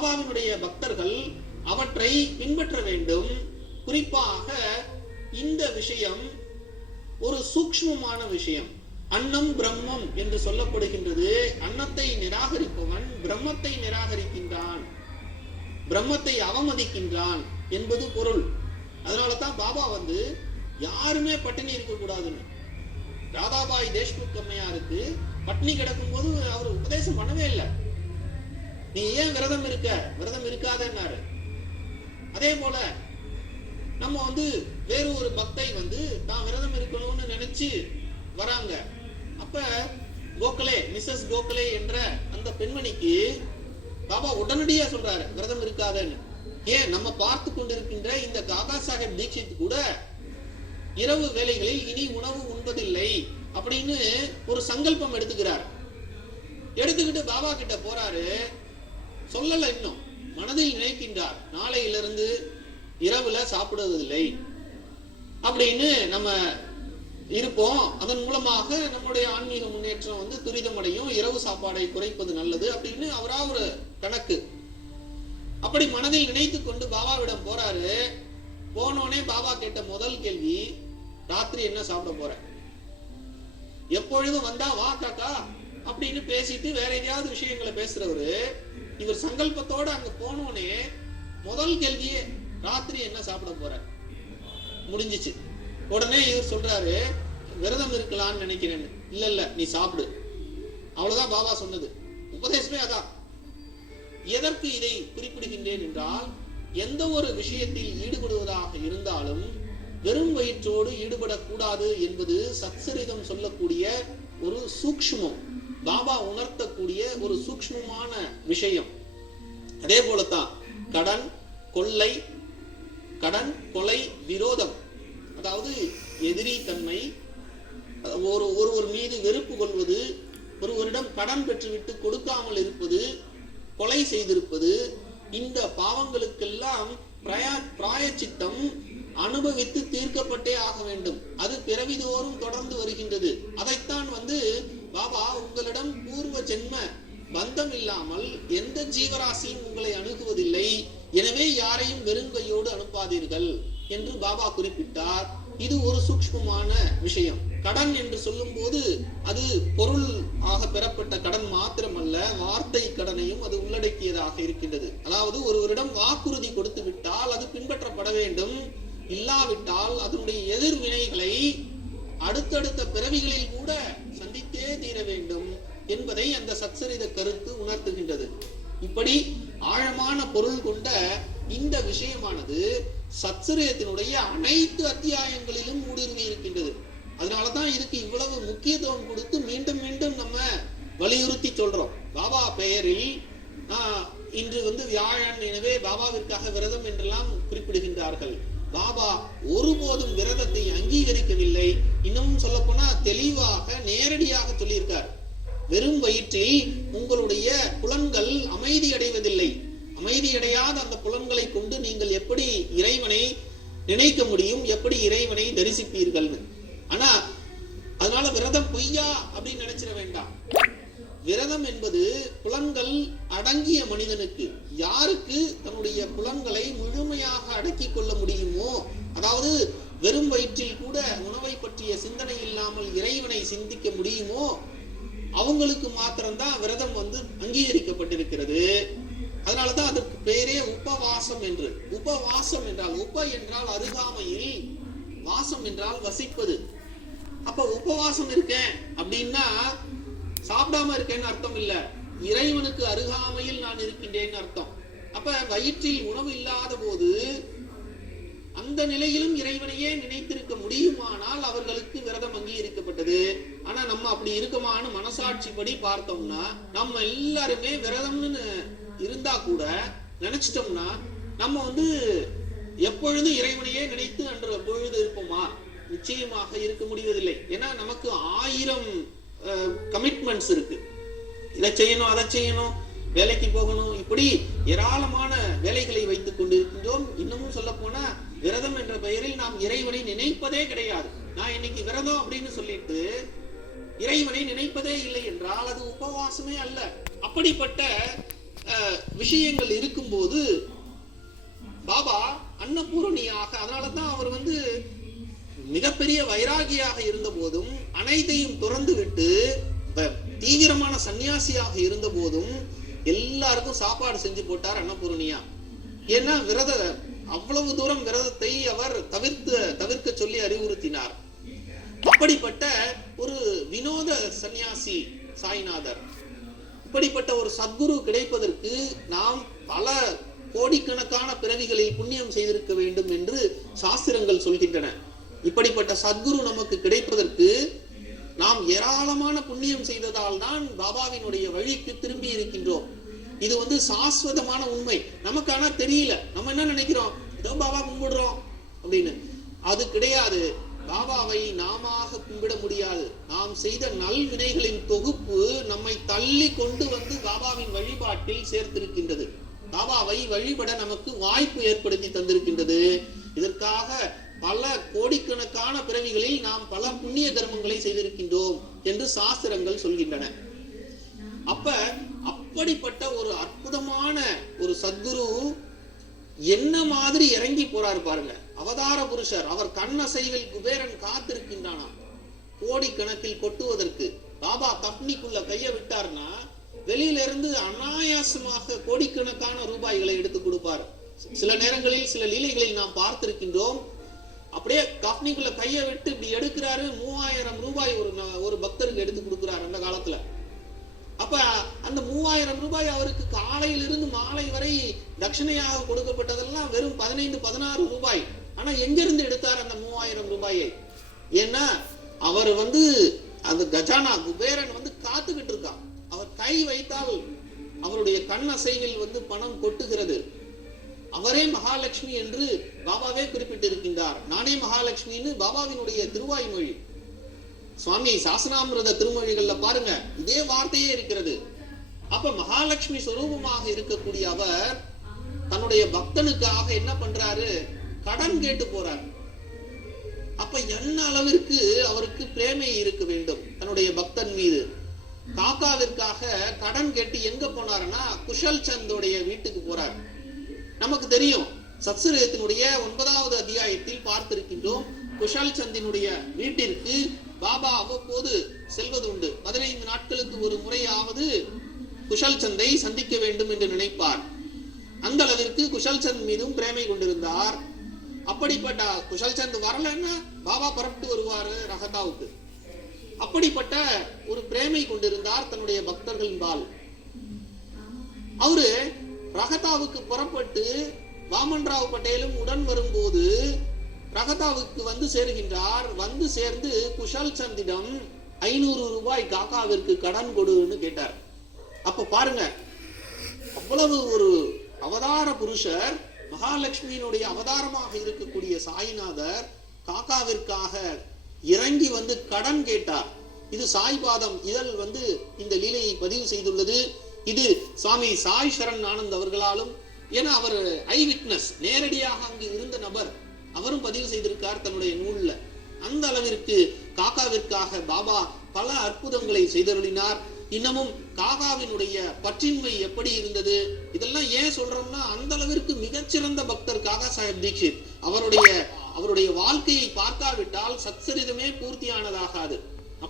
பாபாவினுடைய பக்தர்கள் அவற்றை பின்பற்ற வேண்டும். குறிப்பாக இந்த விஷயம் ஒரு சூக்ஷ்மமான விஷயம். அன்னம் பிரம்மம் என்று சொல்லப்படுகின்றது. அன்னத்தை நிராகரிப்பவன் பிரம்மத்தை நிராகரிக்கின்றான், பிரம்மத்தை அவமதிக்கின்றான் என்பது பொருள். அதனாலதான் பாபா யாருமே பட்டினி இருக்க கூடாதுன்னு ராதாபாய் தேஷ்முக் அம்மையாருக்கு பட்டினி கிடக்கும் போது அவர் உபதேசம் பண்ணவே இல்லை. நீ ஏன் விரதம் இருக்காதன்னாரு. அதே போல நம்ம வேறு ஒரு பக்தை தான் விரதம் இருக்கணும்னு நினைச்சு வராங்க. அப்ப கோகலே, மிஸ்ஸஸ் கோகலே என்ற அந்த பெண்மணிக்கு பாபா உடனடியா சொல்றாரு விரதம் இருக்காதன்னு. ஏன், நம்ம பார்த்து கொண்டிருக்கின்ற இந்த காகா சாஹேப் தீட்சித் கூட இரவு வேளைகளில் இனி உணவு உண்பதில்லை அப்படின்னு ஒரு சங்கல்பம் எடுத்துக்கிட்டு பாபா கிட்ட போறாரு. சொல்லல, இன்னும் மனதில் நினைக்கின்றார், நாளையிலிருந்து இரவுல சாப்பிடுவதில்லை அப்படின்னு நம்ம இருப்போம். அதன் மூலமாக நம்முடைய ஆன்மீக முன்னேற்றம் துரிதமடையும், இரவு சாப்பாடை குறைப்பது நல்லது அப்படின்னு அவரா ஒரு கணக்கு. அப்படி மனதில் நினைத்து கொண்டு பாபாவிடம் போறாரு. போனோடனே பாபா கேட்ட முதல் கேள்வி, ராத்திரி என்ன சாப்பிட போற? எப்பொழுதும் வந்தா வா காக்கா அப்படின்னு பேசிட்டு வேற எதையாவது விஷயங்களை பேசுறவரு, இவர் சங்கல்பத்தோட அங்க போனோடனே முதல் கேள்வியே ராத்திரி என்ன சாப்பிட போற? முடிஞ்சிச்சு. உடனே இவர் சொல்றாரு, விரதம் இருக்கலாம்னு நினைக்கிறேன்னு. இல்ல நீ சாப்பிடு, அவ்வளவுதான் பாபா சொன்னது. உபதேசமே அதான். எதற்கு இதை குறிப்பிடுகின்றேன் என்றால், எந்த ஒரு விஷயத்தில் ஈடுபடுவதாக இருந்தாலும் வெறும் வயிற்றோடு ஈடுபடக்கூடாது என்பது சத்சரிதம் சொல்லக்கூடிய ஒரு சூக்ஷ்மம், பாபா உணர்த்தக்கூடிய ஒரு சூக்ஷ்மமான விஷயம். அதே போலத்தான் கடன், கொலை, விரோதம், அதாவது எதிரி தன்மை, ஒருவர் மீது வெறுப்பு கொள்வது, ஒருவரிடம் கடன் பெற்றுவிட்டு கொடுக்காமல் இருப்பது, கொலை செய்திருப்பது, இந்த பாவங்களுக்கெல்லாம் பிராயச்சித்தம் அனுபவித்து தீர்க்கப்பட்டே ஆக வேண்டும். அது பிறவிதோறும் தொடர்ந்து வருகின்றது. அதைத்தான் பாபா உங்களிடம் பூர்வ ஜென்ம பந்தம் இல்லாமல் எந்த ஜீவராசியும் உங்களை அணுகுவதில்லை, எனவே யாரையும் வெறுங்கையோடு அனுப்பாதீர்கள் என்று பாபா குறிப்பிட்டார். இது ஒரு சூக்ஷ்மமான விஷயம். கடன் என்று சொல்லும் போது அது பொருள் ஆக பெறப்பட்ட கடன் மாத்திரமல்ல, வார்த்தை கடனையும் அது உள்ளடக்கியதாக இருக்கின்றது. அதாவது ஒருவரிடம் வாக்குறுதி கொடுத்து விட்டால் அது பின்பற்றப்பட வேண்டும், இல்லாவிட்டால் அதனுடைய எதிர்வினைகளை அடுத்தடுத்த பிறவிகளில் கூட சந்தித்தே தீர வேண்டும் என்பதை அந்த சத்சரித கருத்து உணர்த்துகின்றது. இப்படி ஆழமான பொருள் கொண்ட இந்த விஷயமானது சத்சரிதத்தினுடைய அனைத்து அத்தியாயங்களிலும் ஊடுருவி இருக்கின்றது. அதனாலதான் இதுக்கு இவ்வளவு முக்கியத்துவம் கொடுத்து மீண்டும் மீண்டும் நம்ம வலியுறுத்தி சொல்றோம். பாபா பெயரில் இன்று வியாழன், எனவே பாபாவிற்காக விரதம் என்றெல்லாம் குறிப்பிடுகின்றார்கள். பாபா ஒருபோதும் விரதத்தை அங்கீகரிக்கவில்லை. இன்னமும் சொல்ல போனா தெளிவாக நேரடியாக சொல்லியிருக்கார், வெறும் வயிற்றில் உங்களுடைய புலன்கள் அமைதி அடைவதில்லை, அமைதியடையாத அந்த புலன்களை கொண்டு நீங்கள் எப்படி இறைவனை நினைக்க முடியும், எப்படி இறைவனை தரிசிப்பீர்கள்? ஆனா அதனால விரதம் பொய்யா அப்படின்னு நினைச்சிட வேண்டாம். விரதம் என்பது புலன்கள் அடங்கிய மனிதனுக்கு, யாருக்கு தன்னுடைய புலன்களை முழுமையாக அடக்கி கொள்ள முடியுமோ, அதாவது வெறும் வயிற்றில் கூட உணவை பற்றிய சிந்தனை இல்லாமல் இறைவனை சிந்திக்க முடியுமோ, அவங்களுக்கு மாத்திரம்தான் விரதம் அங்கீகரிக்கப்பட்டிருக்கிறது. அதனாலதான் அதற்கு பேரே உபவாசம் என்று. உபவாசம் என்றால், உப என்றால் அருகாமையில், வாசம் என்றால் வசிப்பது. அப்ப உபவாசம் இருக்கேன் அப்படின்னா சாப்பிடாம இருக்கேன்னு அர்த்தம் இல்ல, இறைவனுக்கு அருகாமையில் நான் இருக்கின்றேன்னு அர்த்தம். அப்ப வயிற்றில் உணவு இல்லாத போது அந்த நிலையிலும் இறைவனையே நினைத்திருக்க முடியுமானால் அவர்களுக்கு விரதம் அங்கீகரிக்கப்பட்டது. ஆனா நம்ம அப்படி இருக்கமான மனசாட்சி படி பார்த்தோம்னா, நம்ம எல்லாருமே விரதம்னு இருந்தா கூட நினைச்சிட்டோம்னா நம்ம எப்பொழுதும் இறைவனையே நினைத்து அன்று பொழுது இருப்போமா? நிச்சயமாக இருக்க முடிவதில்லை. ஏன்னா நமக்கு 1000 கமிட்மெண்ட்ஸ் இருக்கு. இதை செய்யணும், அதை செய்யணும், வேலைக்கு போகணும், இப்படி ஏராளமான வேலைகளை வைத்துக் கொண்டிருக்கின்றோம். இன்னமும் சொல்ல போனா விரதம் என்ற பெயரில் நாம் இறைவனை நினைப்பதே கிடையாது. நான் இன்னைக்கு விரதம் அப்படின்னு சொல்லிட்டு இறைவனை நினைப்பதே இல்லை என்றால் அது உபவாசமே அல்ல. அப்படிப்பட்ட விஷயங்கள் இருக்கும்போது பாபா அன்னபூரணியாக, அதனாலதான் அவர் மிகப்பெரிய வைராகியாக இருந்த போதும், அனைத்தையும் துறந்து விட்டு தீவிரமான சன்னியாசியாக இருந்த போதும் எல்லாருக்கும் சாப்பாடு செஞ்சு போட்டார் அன்னபூரணியா. ஏன்னா அவ்வளவு தூரம் விரதத்தை அவர் தவிர்க்க சொல்லி அறிவுறுத்தினார். அப்படிப்பட்ட ஒரு வினோத சன்னியாசி சாய்நாதர். இப்படிப்பட்ட ஒரு சத்குரு கிடைப்பதற்கு நாம் பல கோடிக்கணக்கான பிறவிகளில் புண்ணியம் செய்திருக்க வேண்டும் என்று சாஸ்திரங்கள் சொல்கின்றன. இப்படிப்பட்ட சத்குரு நமக்கு கிடைப்பதற்கு நாம் ஏராளமான புண்ணியம் செய்ததால் தான் பாபாவினுடைய வழிக்கு திரும்பி இருக்கின்றோம். இது சாஸ்வதமான உண்மை. நமக்கு ஆனா தெரியல. நம்ம என்ன நினைக்கிறோம், ஏதோ பாபா கும்பிடுறோம் அப்படின்னு. அது கிடையாது. பாபாவை நாம கும்பிட முடியாது. நாம் செய்த நல்வினைகளின் தொகுப்பு நம்மை தள்ளி கொண்டு பாபாவின் வழிபாட்டில் சேர்த்திருக்கின்றது. பாபாவை வழிபட நமக்கு வாய்ப்பு ஏற்படுத்தி தந்திருக்கின்றது. இதற்காக பல கோடிக்கணக்கான பிறவிகளில் நாம் பல புண்ணிய கர்மங்களை செய்திருக்கின்றோம் என்று சாஸ்திரங்கள் சொல்கின்றன. அப்படிப்பட்ட ஒரு அற்புதமான ஒரு சத்குரு என்ன மாதிரி இறங்கி போறாரு பாருங்க. அவதார புருஷர். அவர் கண்ணசைவில் குபேரன் காத்திருக்கின்றானாம் கோடிக்கணக்கில் கொட்டுவதற்கு. பாபா கப்னிக்குள்ள கைய விட்டார்னா வெளியில இருந்து அனாயாசமாக கோடிக்கணக்கான ரூபாய்களை எடுத்து கொடுப்பார். சில நேரங்களில் சில லீலைகளில் நாம் பார்த்திருக்கின்றோம். அப்படியே கப்னிக்குள்ள கைய விட்டு இப்படி எடுக்கிறாரு. 3000 ரூபாய் ஒரு பக்தருக்கு எடுத்து கொடுக்கிறார் அந்த காலத்துல. அப்ப அந்த 3000 ரூபாய் அவருக்கு காலையிலிருந்து மாலை வரை தட்சிணையாக கொடுக்கப்பட்டதெல்லாம் வெறும் 15-16 ரூபாய். ஆனா எங்கிருந்து எடுத்தார் அந்த 3000 ரூபாயை? ஏன்னா அவர் அந்த கஜானா குபேரன் காத்துக்கிட்டு இருக்கான். அவர் கை வைத்தால் அவருடைய கண் அசைவில் பணம் கொட்டுகிறது. அவரே மகாலட்சுமி என்று பாபாவே குறிப்பிட்டிருக்கின்றார். நானே மகாலட்சுமின்னு பாபாவினுடைய திருவாய்மொழி. சுவாமி சாசனாமிரத திருமொழிகள்ல பாருங்க, இதே வார்த்தையே இருக்கிறது. அப்ப மகாலட்சுமி சொரூபமாக இருக்கக்கூடிய அவர் தன்னுடைய பக்தனுக்காக என்ன பண்றாரு? கடன் கேட்டு போறார். அப்ப என்ன அளவிற்கு அவருக்கு பிரேமை இருக்க வேண்டும் தன்னுடைய பக்தன் மீது. காக்காவிற்காக கடன் கேட்டு எங்க போனாருன்னா குஷல் சந்தோடைய வீட்டுக்கு போறார். நமக்கு தெரியும், சத்சரிகத்தினுடைய 9வது அத்தியாயத்தில் பார்த்திருக்கின்றோம். குஷல் சந்தினுடைய வீட்டிற்கு பாபா அவ்வப்போது செல்வது உண்டு. 15 நாட்களுக்கு ஒரு முறையாவது குஷல் சந்தை சந்திக்க வேண்டும் என்று நினைப்பார். அந்த அளவிற்கு குஷல் சந்த் மீதும் பிரேமை கொண்டிருந்தார். அப்படிப்பட்ட குஷல் சந்த் வரலன்னா பாபா புறப்பட்டு வருவாரு ரகதாவுக்கு. அப்படிப்பட்ட ஒரு பிரேமை கொண்டிருந்தார் தன்னுடைய பக்தர்களின்பால். அவரு ரகதாவுக்கு புறப்பட்டு வாமன்ராவ் பட்டேலும் உடன் வரும்போது ரகதாவுக்கு சேருகின்றார். சேர்ந்து குஷல் சந்திடம் 500 ரூபாய் காக்காவிற்கு கடன் கொடுன்னு கேட்டார். அப்ப பாருங்க, அவ்வளவு ஒரு அவதார புருஷர், மகாலட்சுமியினுடைய அவதாரமாக இருக்கக்கூடிய சாய்நாதர் காக்காவிற்காக இறங்கி கடன் கேட்டார். இது சாய்பாதம் இதழ் இந்த லீலையை பதிவு செய்துள்ளது. இது சுவாமி சாய் சரண் ஆனந்த் அவர்களாலும், ஏன்னா அவர் ஐ விட்னஸ், நேரடியாக அங்கு இருந்த நபர், அவரும் பதிவு செய்திருக்கார் தன்னுடைய நூல்ல. அந்த அளவிற்கு காக்காவிற்காக பாபா பல அற்புதங்களை செய்தருளினார். இன்னமும் காகாவினுடைய பற்றின்மை எப்படி இருந்தது, இதெல்லாம் ஏன் சொல்றோம்னா அந்த அளவிற்கு மிகச்சிறந்த பக்தர் காகா சாஹிப் தீக்ஷித். அவருடைய வாழ்க்கையை பார்க்காவிட்டால் சத்சரிதமே பூர்த்தியானதாகாது.